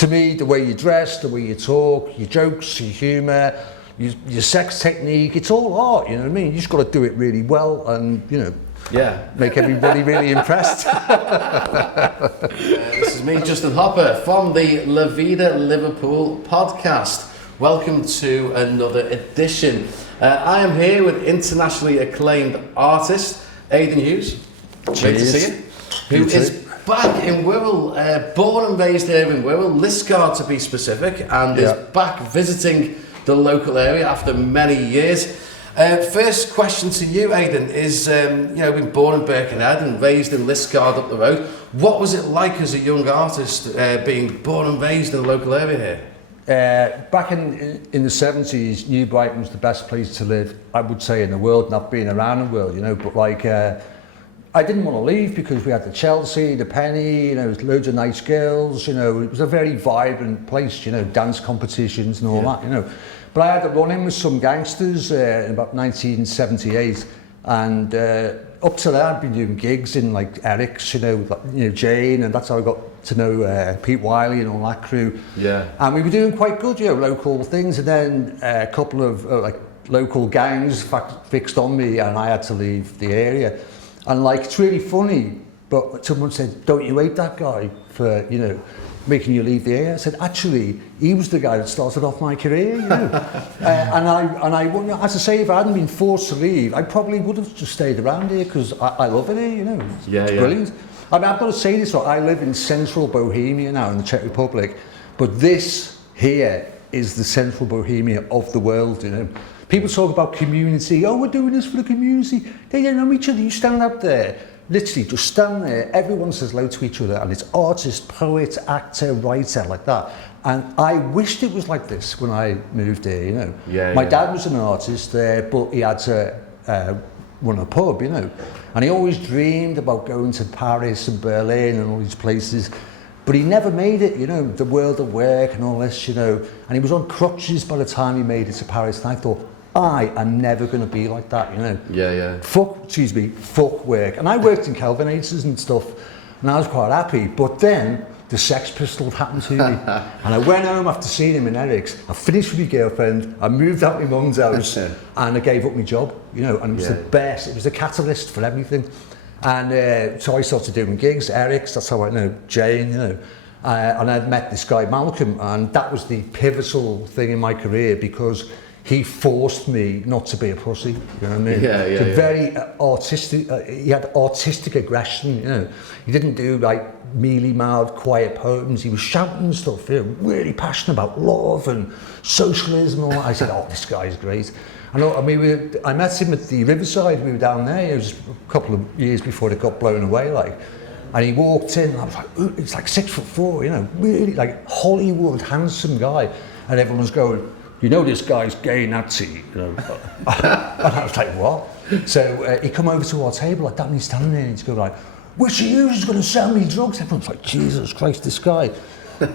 to me, the way you dress, the way you talk, your jokes, your humour, your sex technique, it's all art, you know what I mean? You just got to do it really well and, you know, make everybody really impressed. This is me, Justin Hopper, from the Vida Liverpool podcast. Welcome to another edition. I am here with internationally acclaimed artist, Aidan Hughes. Great to see you. Who is back in Wirral, born and raised here in Wirral, Liscar to be specific, and is back visiting the local area after many years. First question to you, Aidan, is been born in Birkenhead and raised in Liscar up the road. What was it like as a young artist being born and raised in the local area here? Back in the 70s, New Brighton was the best place to live, I would say, in the world, not being around the world, you know, but like, I didn't want to leave because we had the Chelsea, the Penny, you know, loads of nice girls, you know, it was a very vibrant place, you know, dance competitions and all that, you know. But I had to run in with some gangsters in about 1978, and up to that I'd been doing gigs in like Eric's, you know, Jane, and that's how I got to know Pete Wiley and all that crew. Yeah. And we were doing quite good, you know, local things, and then a couple of like local gangs fixed on me, and I had to leave the area. And like, it's really funny, but someone said, don't you hate that guy for, you know, making you leave the area? I said, actually, he was the guy that started off my career, you know. And I, as I say, if I hadn't been forced to leave, I probably would have just stayed around here because I love it here, you know. It's brilliant. I mean, I've got to say this, right? I live in central Bohemia now in the Czech Republic, but this here is the central Bohemia of the world, you know. People talk about community. Oh, we're doing this for the community. They don't know each other. You stand up there, literally just stand there. Everyone says hello to each other, and it's artist, poet, actor, writer, like that. And I wished it was like this when I moved here, you know. My dad was an artist, but he had to run a pub, you know. And he always dreamed about going to Paris and Berlin and all these places. But he never made it, you know, the world of work and all this, you know. And he was on crutches by the time he made it to Paris. And I thought, I am never going to be like that, you know. Fuck work. And I worked in Kelvinators and stuff, and I was quite happy. But then the Sex Pistols happened to me, and I went home after seeing him in Eric's. I finished with my girlfriend. I moved out of my mum's house, and I gave up my job, you know. And it was the best. It was a catalyst for everything. And so I started doing gigs, Eric's. That's how I know Jane, you know. And I'd met this guy Malcolm, and that was the pivotal thing in my career because he forced me not to be a pussy, you know what I mean? Very artistic, he had artistic aggression, you know. He didn't do like mealy-mouthed, quiet poems. He was shouting stuff, you know, really passionate about love and socialism and all that. I said, oh, this guy's great. I met him at the Riverside. We were down there. It was a couple of years before it got blown away, like. And he walked in, and I was like, ooh, it's like 6'4", you know, really like Hollywood, handsome guy. And everyone's going, you know, this guy's gay Nazi, you know. And I was like, what? So he come over to our table like that, and he's standing there, and he's going like, which of you is going to sell me drugs? Everyone's like, Jesus Christ, this guy.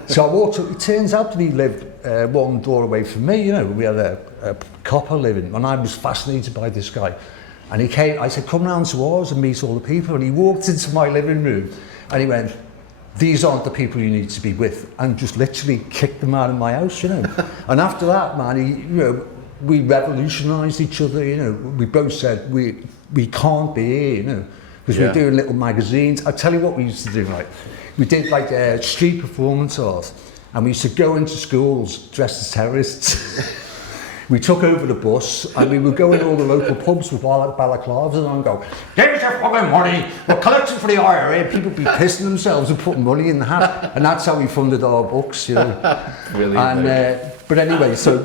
So I walked up. It turns out that he lived one door away from me, you know. We had a copper living, and I was fascinated by this guy. And he came, I said, come round to ours and meet all the people. And he walked into my living room, and he went, these aren't the people you need to be with, and just literally kicked them out of my house, you know. And after that, man, we revolutionised each other, you know. We both said, we can't be here, you know, because we were doing little magazines. I tell you what we used to do, right? We did like street performance art, and we used to go into schools dressed as terrorists. We took over the bus, and we would go in all the local pubs with balaclavas and go, here's your fucking money, we're collecting for the IRA. People would be pissing themselves and putting money in the hat, and that's how we funded our books, you know. Brilliant. And, but anyway, so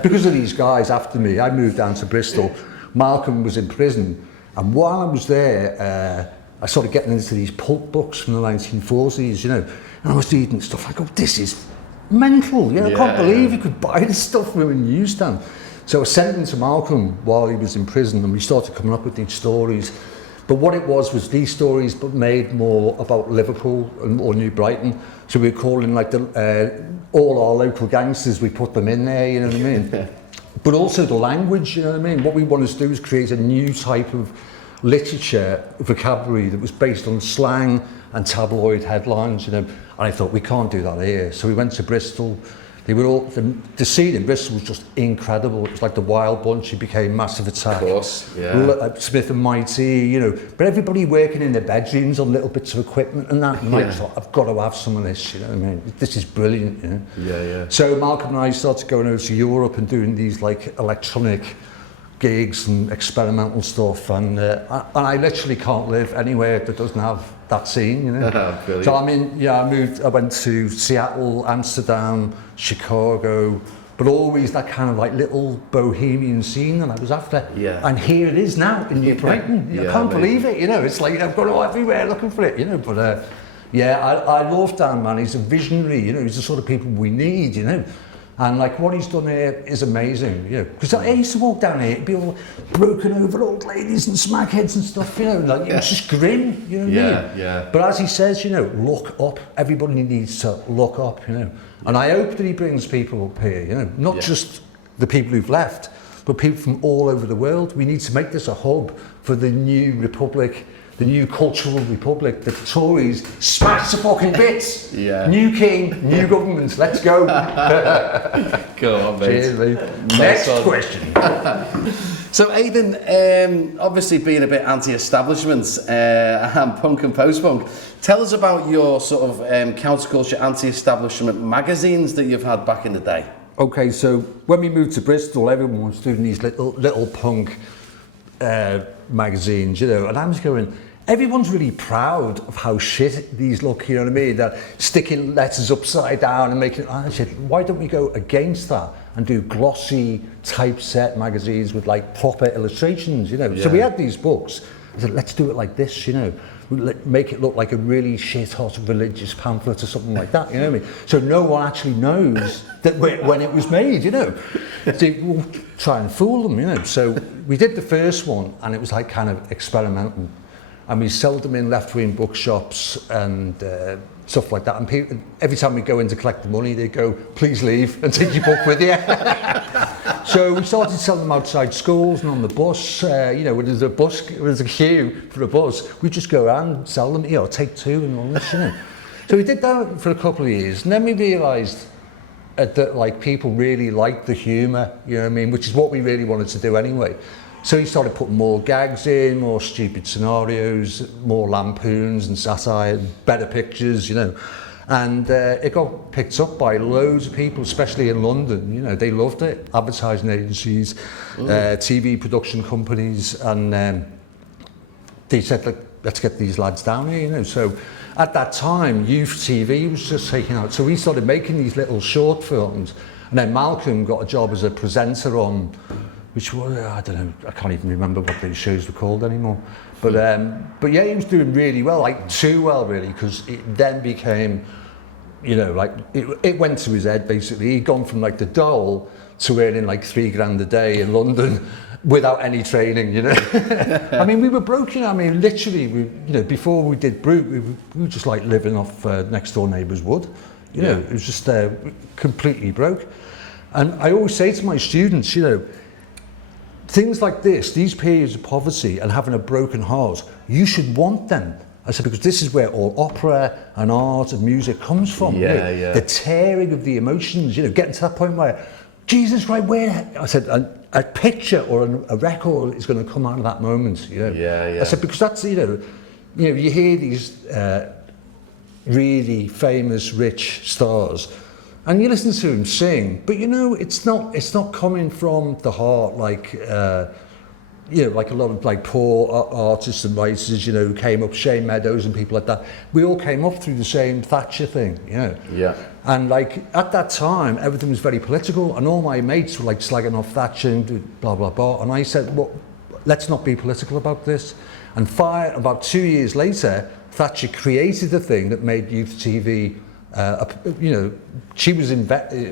because of these guys after me, I moved down to Bristol. Malcolm was in prison, and while I was there, I started getting into these pulp books from the 1940s, you know, and I was reading stuff. I go, this is mental, you know, I can't believe you could buy this stuff from a newsstand. So I sent them to Malcolm while he was in prison, and we started coming up with these stories. But what it was these stories, but made more about Liverpool or New Brighton. So we were calling like all our local gangsters, we put them in there, you know what I mean? But also the language, you know what I mean? What we wanted to do is create a new type of literature vocabulary that was based on slang and tabloid headlines, you know. And I thought, we can't do that here. So we went to Bristol. They were all, the scene in Bristol was just incredible. It was like the Wild Bunch. It became Massive Attack. Of course, yeah. Smith and Mighty, you know. But everybody working in their bedrooms on little bits of equipment and that. And I thought, I've got to have some of this, you know what I mean? This is brilliant, you know. Yeah, yeah. So Malcolm and I started going over to Europe and doing these like electronic gigs and experimental stuff, and I literally can't live anywhere that doesn't have that scene, you know. Brilliant. So I mean, yeah, I went to Seattle, Amsterdam, Chicago, but always that kind of like little bohemian scene that I was after. Yeah. And here it is now in New Brighton. Yeah, I can't amazing. believe it, you know. It's like I've got to go everywhere looking for it, you know. But yeah, I love Dan, man. He's a visionary, you know. He's the sort of people we need, you know. And like what he's done here is amazing, you know. Because I used to walk down here, it'd be all broken over old ladies and smackheads and stuff, you know. Like it was just grim, you know what I mean? Yeah. But as he says, you know, look up. Everybody needs to look up, you know. And I hope that he brings people up here, you know, not just the people who've left, but people from all over the world. We need to make this a hub for the new republic, the new cultural republic. The Tories smash the fucking bits. Yeah. New king, new government. Let's go. Go on, mate. Cheers, mate. Next question. So Aidan, obviously being a bit anti-establishment and punk and post-punk, tell us about your sort of counterculture, anti-establishment magazines that you've had back in the day. Okay, so when we moved to Bristol, everyone was doing these little punk magazines, you know, and I was going, everyone's really proud of how shit these look, you know what I mean? They're sticking letters upside down and making, I said, why don't we go against that and do glossy typeset magazines with like proper illustrations, you know? Yeah. So we had these books. I said, let's do it like this, you know? Make it look like a really shit-hot religious pamphlet or something like that, you know what I mean? So no one actually knows that when it was made, you know? So we'll try and fool them, you know? So we did the first one, and it was like kind of experimental. And we sold them in left-wing bookshops and stuff like that. And people, every time we go in to collect the money, they go, please leave and take your book with you. So we started selling them outside schools and on the bus. You know, when there's a queue for a bus, we just go around and sell them, you know, take two and all this, you know. So we did that for a couple of years. And then we realised that like people really liked the humour, you know what I mean, which is what we really wanted to do anyway. So he started putting more gags in, more stupid scenarios, more lampoons and satire, better pictures, you know. And it got picked up by loads of people, especially in London. You know, they loved it. Advertising agencies, TV production companies, and they said, look, let's get these lads down here, you know. So at that time, youth TV was just taking out. So we started making these little short films. And then Malcolm got a job as a presenter on, which was, I don't know, I can't even remember what these shows were called anymore. But yeah, he was doing really well, like too well really, because it then became, you know, like it went to his head basically. He'd gone from like the dole to earning like $3,000 a day in London without any training, you know. I mean, we were broke, you know. I mean, literally, you know, before we did Brute, we were just like living off next door neighbour's wood. You know, it was just completely broke. And I always say to my students, you know, things like this, these periods of poverty and having a broken heart, you should want them. I said, because this is where all opera and art and music comes from. Yeah, you know, yeah. The tearing of the emotions, you know, getting to that point where, Jesus, right, where? I said, a picture or a record is going to come out of that moment, you know. Yeah, yeah. I said, because that's, you know, you hear these really famous, rich stars, and you listen to him sing, but you know, it's not coming from the heart, like, you know, like a lot of like poor artists and writers, you know, who came up, Shane Meadows and people like that. We all came up through the same Thatcher thing, you know. Yeah. And like at that time, everything was very political, and all my mates were like slagging off Thatcher and blah blah blah. And I said, well, let's not be political about this. And about 2 years later, Thatcher created a thing that made youth TV. You know, she was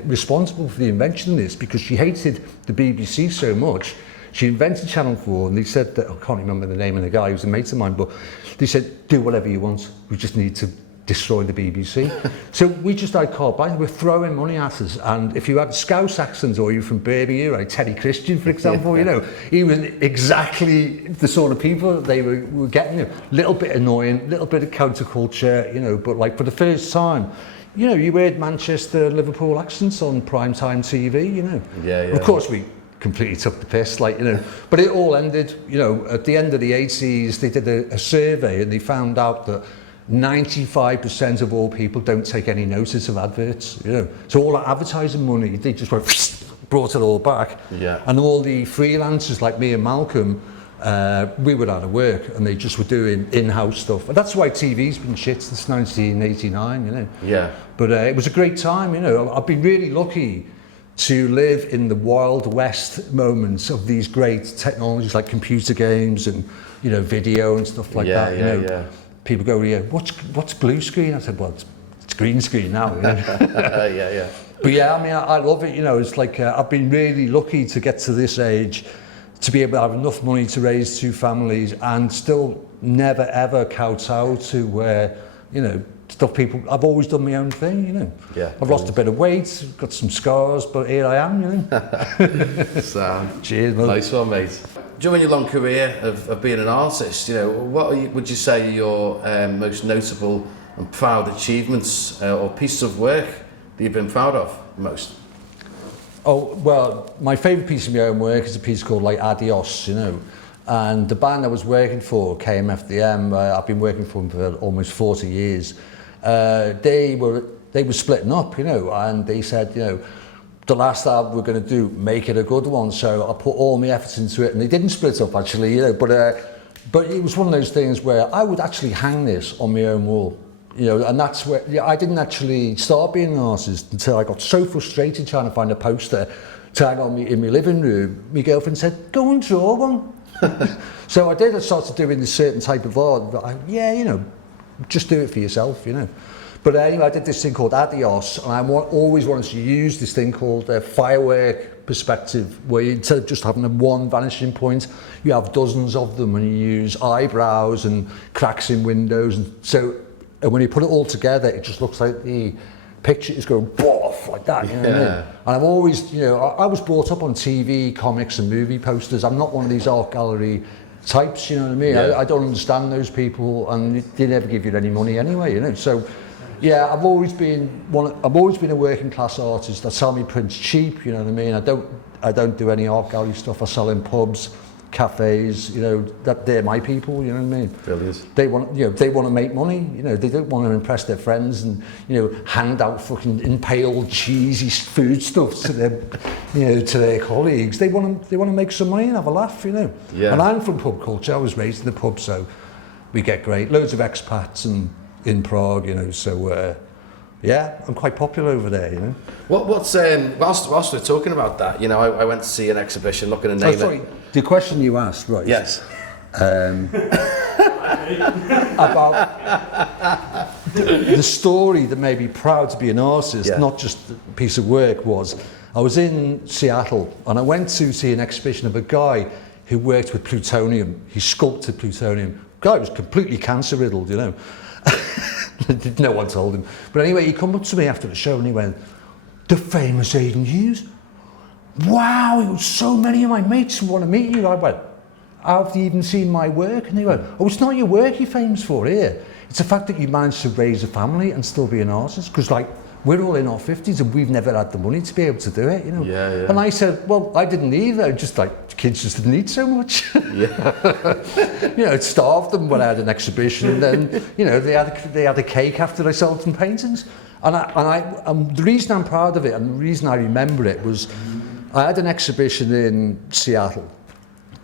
responsible for the invention of this because she hated the BBC so much. She invented Channel 4, and they said that, I can't remember the name of the guy, he was a mate of mine, but they said, do whatever you want, we just need to destroy the BBC. So we just had carte blanche. We're throwing money at us, and if you had a Scouse accent or you were from Birmingham, like Terry Christian, for example, you know, he was exactly the sort of people that they were getting. A little bit annoying, a little bit of counterculture, you know, but like for the first time, you know, you heard Manchester, Liverpool accents on primetime TV, you know. Yeah, yeah. Of course, we completely took the piss, like, you know, but it all ended, you know, at the end of the 80s, they did a survey and they found out that 95% of all people don't take any notice of adverts, you know. So all that advertising money, they just brought it all back. Yeah. And all the freelancers like me and Malcolm, we were out of work and they just were doing in-house stuff. And that's why TV's been shit since 1989, you know. Yeah. But it was a great time, you know. I've been really lucky to live in the Wild West moments of these great technologies like computer games and, you know, video and stuff like that, you know. Yeah. People go, yeah, what's blue screen? I said, well, it's green screen now. You know? Yeah. But yeah, I mean, I love it. You know, it's like I've been really lucky to get to this age, to be able to have enough money to raise 2 families and still never ever kowtow to where, you know, stuff people. I've always done my own thing, you know. Yeah. I've lost a bit of weight, got some scars, but here I am, you know. Sound. Cheers, man. Nice one, mate. During your long career of being an artist, you know, what would you say are your most notable and proud achievements or pieces of work that you've been proud of most? Oh, well, my favourite piece of my own work is a piece called like Adios, you know. And the band I was working for, KMFDM, I've been working for them for almost 40 years. They were splitting up, you know, and they said, you know, the last album we're going to do, make it a good one. So I put all my efforts into it, and they didn't split up actually, you know. But it was one of those things where I would actually hang this on my own wall, you know, and that's where I didn't actually start being an artist until I got so frustrated trying to find a poster to hang on me in my living room. My girlfriend said, "Go and draw one." So I did. I started doing this certain type of art. But yeah, you know, just do it for yourself, you know. But anyway, I did this thing called Adios, and I always wanted to use this thing called firework perspective, where you, instead of just having one vanishing point, you have dozens of them, and you use eyebrows and cracks in windows, and when you put it all together, it just looks like the picture is going boff like that. You know what I mean? And I've always, you know, I was brought up on TV, comics, and movie posters. I'm not one of these art gallery types. You know what I mean? Yeah. I don't understand those people, and they never give you any money anyway. You know, so. Yeah, I've always been a working class artist. I sell my prints cheap, you know what I mean? I don't do any art gallery stuff. I sell in pubs, cafes, you know, they're my people, you know what I mean? Brilliant. They want to make money, you know, they don't want to impress their friends and, you know, hand out fucking impaled cheesy foodstuffs to their, you know, to their colleagues. They want to make some money and have a laugh, you know. Yeah. And I'm from pub culture. I was raised in the pub, so we get loads of expats and in Prague, you know, so yeah, I'm quite popular over there, you know. What's whilst we're talking about that, you know, I went to see an exhibition, looking at name sorry, the question you asked, right? Yes. About the story that made me proud to be an artist, not just a piece of work, was I was in Seattle and I went to see an exhibition of a guy who worked with plutonium. He sculpted plutonium. The guy was completely cancer riddled, you know. No one told him. But anyway, he come up to me after the show and he went, "The famous Aidan Hughes? Wow, so many of my mates want to meet you." I went, "Have you even seen my work?" And they went, "Oh, it's not your work you're famous for here. It's the fact that you managed to raise a family and still be an artist." Because like, we're all in our 50s and we've never had the money to be able to do it, you know. Yeah. And I said, well, I didn't either. Just like, kids just didn't eat so much. Yeah. You know, it starved them when I had an exhibition, and then, you know, they had a cake after I sold some paintings. And the reason I'm proud of it and the reason I remember it was I had an exhibition in Seattle.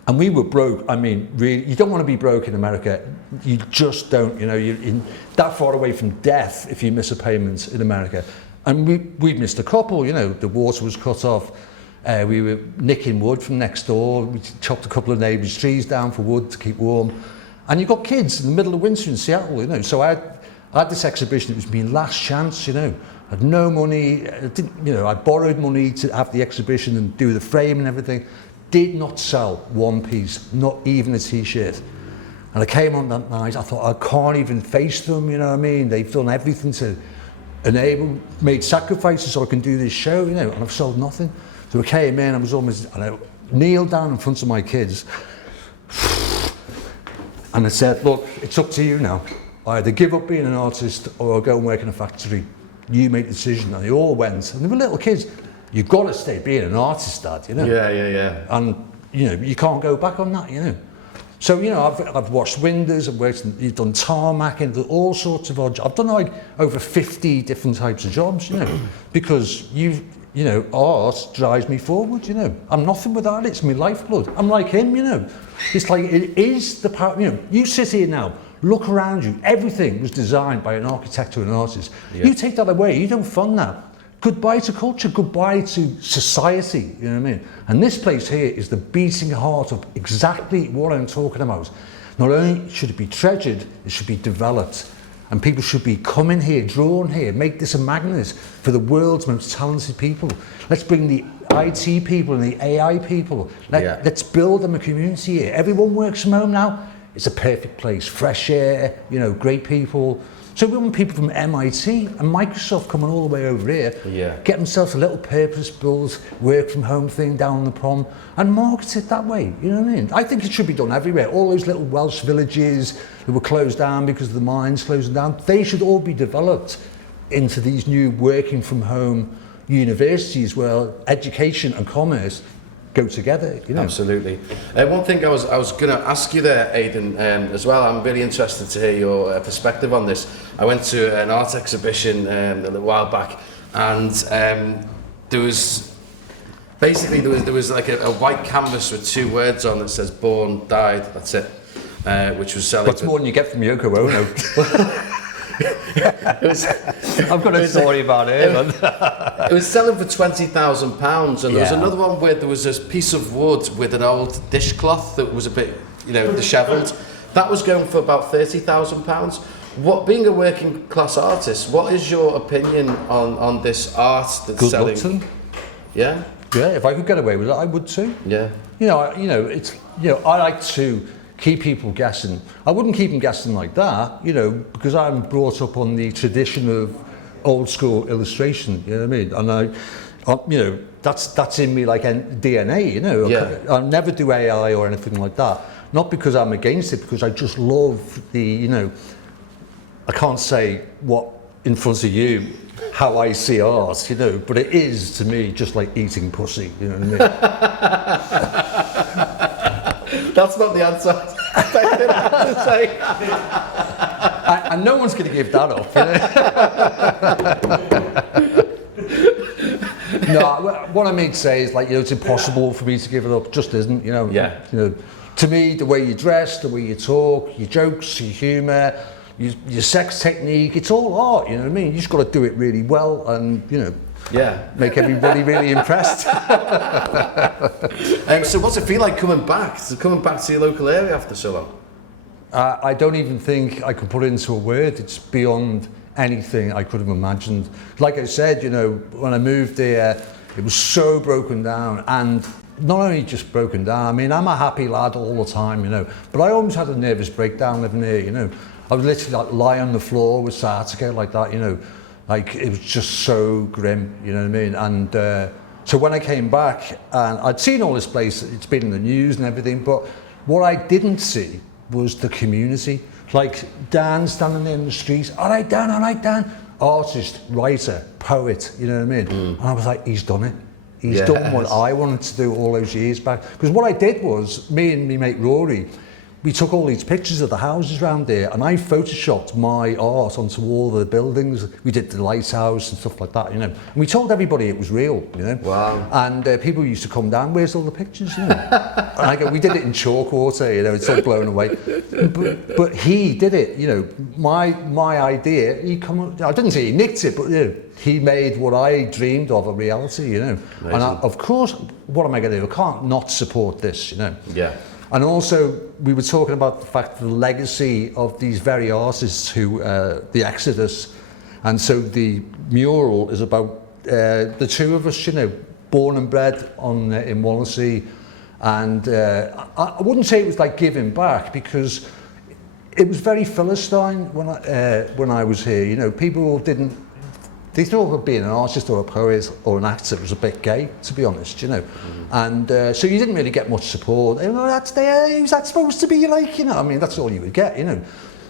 And we were broke. I mean, really, you don't want to be broke in America. You just don't, you know, you're in that far away from death if you miss a payment in America. And we missed a couple, you know, the water was cut off. We were nicking wood from next door. We chopped a couple of neighbours' trees down for wood to keep warm. And you got kids in the middle of winter in Seattle, you know. So I had this exhibition. It was my last chance, you know. I had no money. I borrowed money to have the exhibition and do the frame and everything. Did not sell one piece, not even a t-shirt. And I came on that night, I thought, I can't even face them, you know what I mean? They've done everything to made sacrifices so I can do this show, you know, and I've sold nothing. So I came in, and I kneeled down in front of my kids, and I said, look, it's up to you now. I either give up being an artist or I'll go and work in a factory. You make the decision. And they all went, and they were little kids. You've got to stay being an artist, Dad, you know? Yeah. And, you know, you can't go back on that, you know? So, you know, I've washed windows, you've done tarmacking, all sorts of odd jobs. I've done like over 50 different types of jobs, you know, because you know, art drives me forward, you know. I'm nothing without it, it's my lifeblood. I'm like him, you know. It's like, it is the power, you know, you sit here now, look around you, everything was designed by an architect or an artist. Yeah. You take that away, you don't fund that. Goodbye to culture, goodbye to society, you know what I mean? And this place here is the beating heart of exactly what I'm talking about. Not only should it be treasured, it should be developed. And people should be coming here, drawn here, make this a magnet for the world's most talented people. Let's bring the IT people and the AI people. Let's build them a community here. Everyone works from home now. It's a perfect place, fresh air, you know, great people. So we want people from MIT and Microsoft coming all the way over here, get themselves a little purpose-built work from home thing down the prom and market it that way, you know what I mean? I think it should be done everywhere. All those little Welsh villages that were closed down because of the mines closing down, they should all be developed into these new working from home universities where education and commerce go together, you know. Absolutely. One thing I was going to ask you there, Aidan, as well. I'm really interested to hear your perspective on this. I went to an art exhibition a little while back, and there was like a white canvas with two words on that says "Born, Died." That's it. Which was selling. That's more than you get from Yoko Ono. I've got a story about it. It was selling for £20,000, and there was another one where there was this piece of wood with an old dishcloth that was a bit, you know, dishevelled. That was going for about £30,000. What, being a working class artist, what is your opinion on this art that's Good selling? luck to them. Yeah. Yeah, if I could get away with it, I would too. Yeah. I like to keep people guessing. I wouldn't keep them guessing like that, you know, because I'm brought up on the tradition of old school illustration, you know what I mean? And you know, that's in me like DNA, you know. Yeah. I'll never do AI or anything like that. Not because I'm against it, because I just love the, you know, I can't say what in front of you, how I see art, you know, but it is to me just like eating pussy, you know what I mean? That's not the answer I have to say. And no one's going to give that up. You know? No, what I mean to say is, like, you know, it's impossible for me to give it up. Just isn't, you know. Yeah. You know, to me, the way you dress, the way you talk, your jokes, your humour, your sex technique, it's all art. You know what I mean? You just got to do it really well, and you know. Yeah. Make everybody really impressed. So what's it feel like coming back to your local area after so long? I don't even think I could put it into a word. It's beyond anything I could have imagined. Like I said, you know, when I moved there, it was so broken down, and not only just broken down, I mean, I'm a happy lad all the time, you know, but I always had a nervous breakdown living here, you know. I would literally like lie on the floor with sciatica like that, you know. Like, it was just so grim, you know what I mean? And so when I came back, and I'd seen all this place, it's been in the news and everything, but what I didn't see was the community. Like Dan standing there in the streets, all right, Dan, artist, writer, poet, you know what I mean? And I was like, he's done it. He's done what I wanted to do all those years back. Because what I did was, me and my mate Rory, we took all these pictures of the houses around there, and I photoshopped my art onto all the buildings. We did the lighthouse and stuff like that, you know. And we told everybody it was real, you know. Wow. And people used to come down, where's all the pictures, you know? And I go, we did it in chalk water, you know, it's all blown away. But he did it, you know. My idea, I didn't say he nicked it, but you know, he made what I dreamed of a reality, you know. Amazing. And of course, what am I going to do? I can't not support this, you know. Yeah. And also, we were talking about the fact the legacy of these very artists who, the Exodus, and so the mural is about the two of us, you know, born and bred in Wallasey, and I wouldn't say it was like giving back, because it was very Philistine when I was here. You know, people they thought being an artist or a poet or an actor was a bit gay, to be honest, you know. And so you didn't really get much support. You know, who's that supposed to be like, you know? I mean, that's all you would get, you know.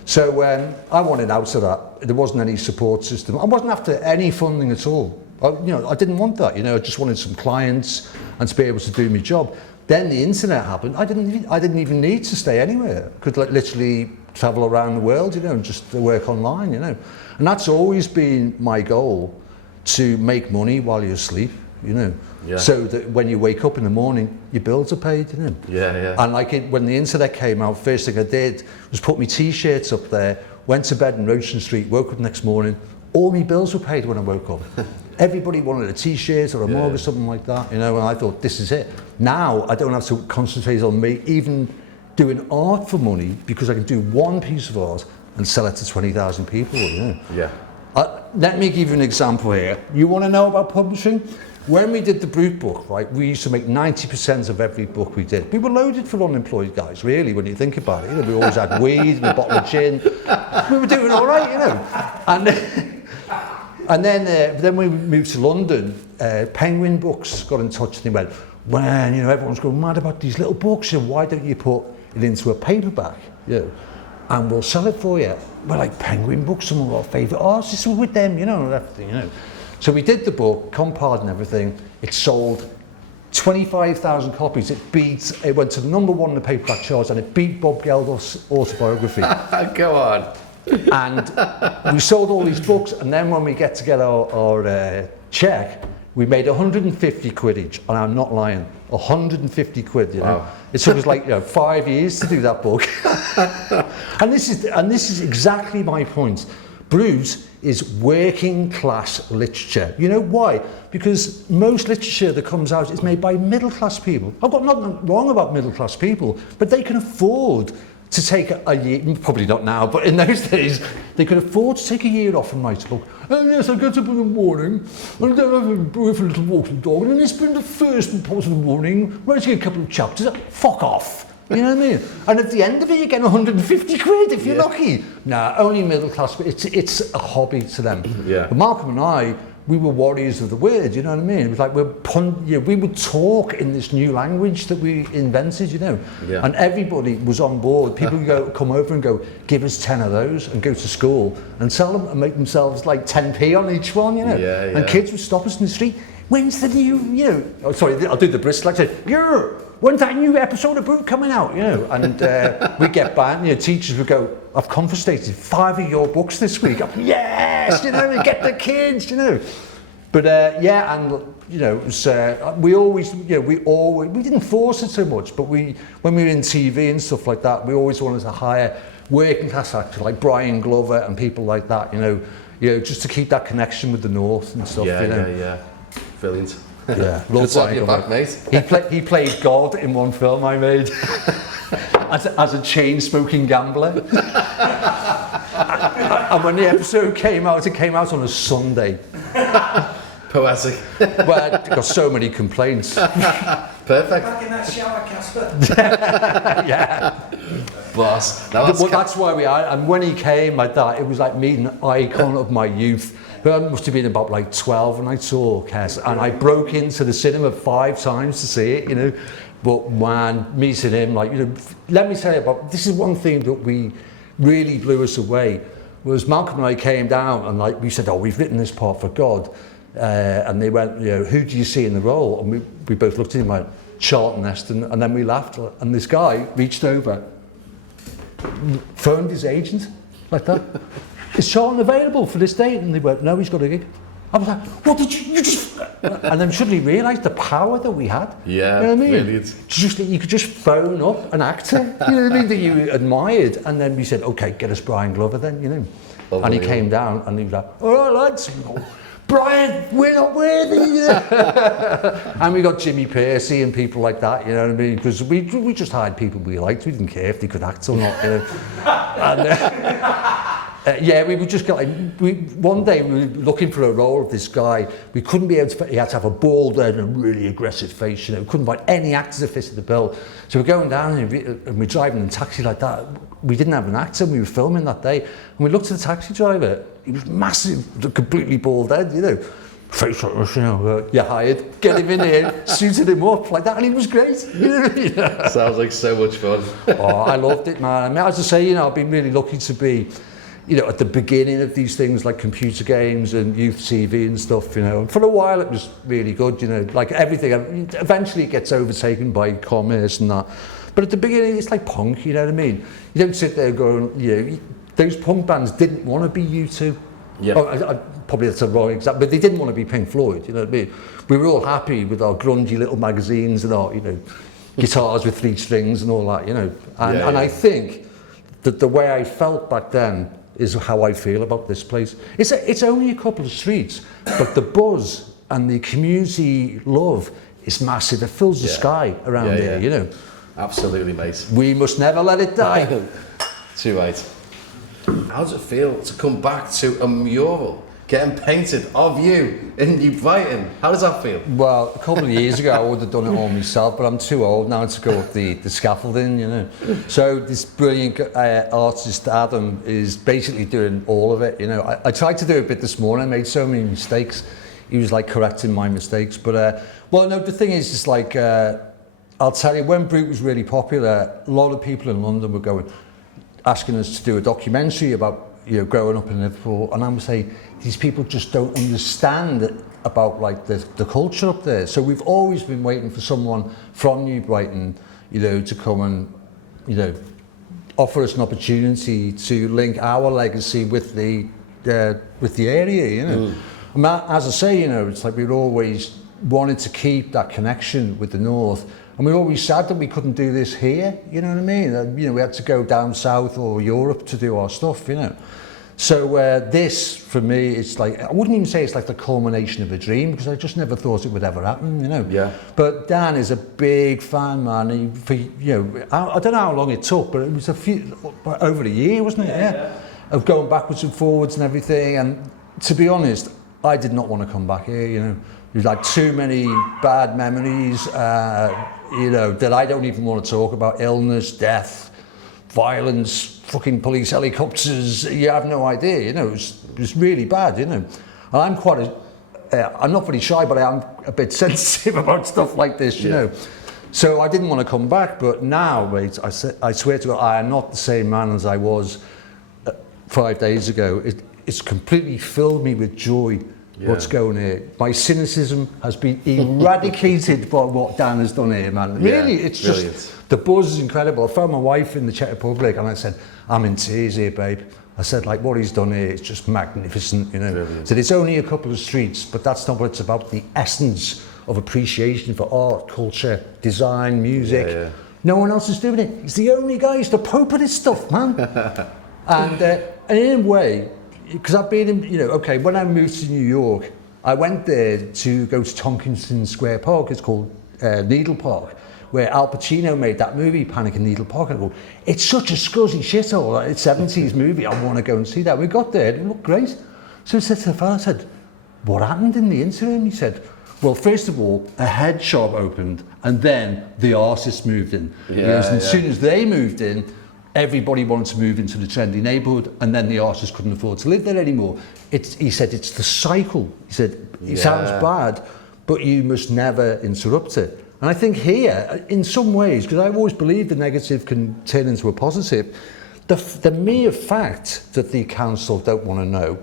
So I wanted out of that. There wasn't any support system. I wasn't after any funding at all. I didn't want that, you know. I just wanted some clients and to be able to do my job. Then the internet happened. I didn't even need to stay anywhere. I could literally travel around the world, you know, and just work online, you know. And that's always been my goal, to make money while you're asleep, you know. Yeah. So that when you wake up in the morning, your bills are paid, you know. Yeah. And when the internet came out, first thing I did was put my t-shirts up there, went to bed in Roachton Street, woke up next morning, all my bills were paid when I woke up. Everybody wanted a t-shirt or a mug or something like that, you know, and I thought, this is it. Now I don't have to concentrate on me even doing art for money, because I can do one piece of art and sell it to 20,000 people, you know. Yeah. Let me give you an example here. You want to know about publishing? When we did the Brute book, right, we used to make 90% of every book we did. We were loaded for unemployed guys, really, when you think about it. You know, we always had weed and a bottle of gin. We were doing all right, you know. And then when we moved to London, Penguin Books got in touch and they went, "Man, you know, everyone's going mad about these little books, and why don't you put it into a paperback, you know, and we'll sell it for you?" We're like, Penguin Books, some of our favourite artists were with them, you know, and everything, you know. So we did the book, compiled and everything. It sold 25,000 copies. It went to #1 in the paperback charts, and it beat Bob Geldof's autobiography. Go on. And we sold all these books, and then when we get to get our check, we made 150 quid each, and I'm not lying, 150 quid, you know. Wow. It took us like 5 years to do that book. and this is exactly my point. Brute is working class literature. You know why? Because most literature that comes out is made by middle class people. I've got nothing wrong about middle class people, but they can afford to take a year, probably not now, but in those days, they could afford to take a year off and write a book. And yes, I get up in the morning, and then I go for a little walk with the dog, and then I spend the first part of the morning writing a couple of chapters. Fuck off. You know what I mean? And at the end of it, you get 150 quid if you're lucky. Nah, only middle class, but it's a hobby to them. Yeah. But Malcolm and I, we were warriors of the word, you know what I mean? It was like we would talk in this new language that we invented, you know. Yeah. And everybody was on board. People would come over and go, give us 10 of those, and go to school and sell them and make themselves like 10p on each one, you know. Yeah. And kids would stop us in the street. When's the new, you know? Oh, sorry, I'll do the Bristol accent. Yeah. When's that new episode of Brute coming out, you know? And we'd get banned, you know, teachers would go, I've confiscated 5 of your books this week. Yes, you know, get the kids, you know. But and, you know, it was, we didn't force it so much, but when we were in TV and stuff like that, we always wanted to hire working class actors like Brian Glover and people like that, you know, just to keep that connection with the North and stuff, you know. Yeah. Brilliant. Yeah, good to have you back, mate. He played God in one film I made as a chain-smoking gambler. And when the episode came out, it came out on a Sunday. Poetic. Well, I got so many complaints. Perfect. Back in that shower, Casper. Yeah. Boss. That's why we are. And when he came like that, it was like meeting an icon of my youth. I must have been about like 12 when I saw Kes, and I broke into the cinema 5 times to see it, you know. But man, meeting him, like, you know, let me tell you about, this is one thing that really blew us away, was Malcolm and I came down and like we said, we've written this part for God. And they went, you know, who do you see in the role? And we both looked at him like, Charlton Heston, and then we laughed. And this guy reached over, phoned his agent, like that. Is Charlton available for this date? And they went, no, he's got a gig. I was like, what did you just... And then suddenly realised the power that we had. Yeah, you know what I mean? Brilliant. You could just phone up an actor, you know what I mean, that you admired. And then we said, okay, get us Brian Glover then, you know. And he came down and he was like, all right, lads. Brian, we're not worthy, you know. And we got Jimmy Pearcey and people like that, you know what I mean? Because we just hired people we liked. We didn't care if they could act or not, you know. And, we would just get one day we were looking for a role of this guy. We couldn't be able to, he had to have a bald head and a really aggressive face, you know. We couldn't find any actors that fitted the bill. So we're going down and we're driving in a taxi like that. we didn't have an actor, we were filming that day, and we looked at the taxi driver, he was massive, completely bald head, you know, face like this, you know, you're hired, get him in here, suited him up like that, and he was great. You know what I mean? Sounds like so much fun. Oh, I loved it, man. I mean, as I say, you know, I've been really lucky to be, you know, at the beginning of these things like computer games and youth TV and stuff, you know. And for a while it was really good, you know, like everything. Eventually it gets overtaken by commerce and that. But at the beginning it's like punk, you know what I mean? You don't sit there going, you know, those punk bands didn't want to be U2. Yeah. Oh, probably that's a wrong example, but they didn't want to be Pink Floyd, you know what I mean? We were all happy with our grungy little magazines and our, you know, guitars with 3 strings and all that, you know. And I think that the way I felt back then is how I feel about this place. It's only a couple of streets, but the buzz and the community love is massive. It fills the sky around here, you know. Absolutely, mate. We must never let it die. Too right. How does it feel to come back to a mural getting painted of you in New Brighton? How does that feel? Well, a couple of years ago I would have done it all myself, but I'm too old now to go up the scaffolding, you know. So this brilliant artist Adam is basically doing all of it, you know. I tried to do a bit this morning, I made so many mistakes. He was like correcting my mistakes, but well, no, the thing is, it's like I'll tell you, when Brute was really popular, a lot of people in London were asking us to do a documentary about, you know, growing up in Liverpool, and I would say these people just don't understand about like the culture up there. So we've always been waiting for someone from New Brighton, you know, to come and, you know, offer us an opportunity to link our legacy with the area, you know. And as I say, you know, it's like we've always wanted to keep that connection with the north. And we're always sad that we couldn't do this here, you know what I mean? You know, we had to go down south or Europe to do our stuff, you know. So this, for me, it's like, I wouldn't even say it's like the culmination of a dream, because I just never thought it would ever happen, you know. Yeah. But Dan is a big fan, man. You know, I don't know how long it took, but it was over a year, wasn't it? Yeah. Of going backwards and forwards and everything. And to be honest, I did not want to come back here, you know. There's like too many bad memories, you know, that I don't even want to talk about. Illness, death, violence, fucking police helicopters. You have no idea, you know. It was really bad, you know. And I'm quite I'm not very shy, but I am a bit sensitive about stuff like this, you know. So I didn't want to come back, but now, mate, I swear to God, I am not the same man as I was 5 days ago. It's completely filled me with joy. What's going here? My cynicism has been eradicated by what Dan has done here, man. Really, it's brilliant. Just, the buzz is incredible. I found my wife in the Czech Republic and I said, I'm in tears here, babe. I said, like, what he's done here is just magnificent, you know. Brilliant. So it's only a couple of streets, but that's not what it's about. The essence of appreciation for art, culture, design, music. No one else is doing it. He's the only guy. He's the Pope of this stuff, man. And in a way, because I've been in, you know, okay, when I moved to New York, I went there to go to Tompkinson Square Park. It's called Needle Park, where Al Pacino made that movie, Panic in Needle Park. And I go, it's such a scuzzy shithole, it's a 70s movie, I want to go and see that. We got there, it looked great. So I said to the fellow, I said, what happened in the interim? He said, well, first of all, a head shop opened, and then the artists moved in. As soon as they moved in, everybody wanted to move into the trendy neighbourhood, and then the artists couldn't afford to live there anymore. He said, it's the cycle. He said, it sounds bad, but you must never interrupt it. And I think here, in some ways, because I've always believed the negative can turn into a positive, the mere fact that the council don't want to know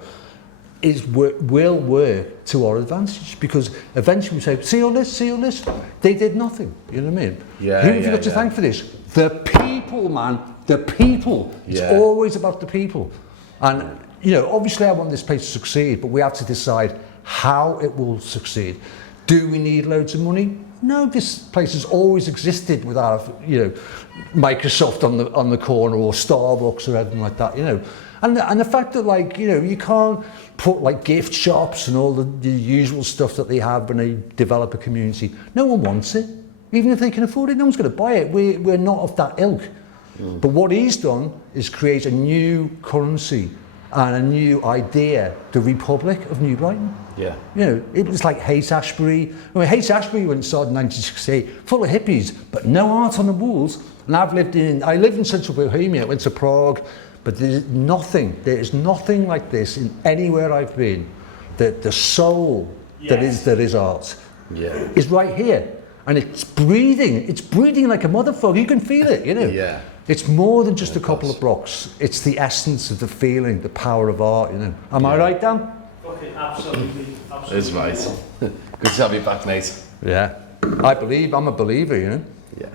will work to our advantage, because eventually we say, see all this? They did nothing, you know what I mean? Who have you got to thank for this? The people, man. The people. It's always about the people. And, you know, obviously I want this place to succeed, but we have to decide how it will succeed. Do we need loads of money? No, this place has always existed without, you know, Microsoft on the corner or Starbucks or anything like that, you know. And the fact that, like, you know, you can't put like gift shops and all the usual stuff that they have when they develop a community. No one wants it. Even if they can afford it, no one's going to buy it. We're not of that ilk. But what he's done is create a new currency and a new idea, the Republic of New Brighton. You know, it was like Haight-Ashbury. I mean, Haight-Ashbury, when it started in 1968, full of hippies, but no art on the walls. And I lived in Central Bohemia, I went to Prague, but there is nothing like this in anywhere I've been. The soul that is art is right here. And it's breathing like a motherfucker. You can feel it, you know. Yeah. It's more than just a couple of blocks. It's the essence of the feeling, the power of art, you know. Am I right, Dan? Okay, absolutely. It's right. Good to have you back, mate. Yeah. I'm a believer, you know. Yeah.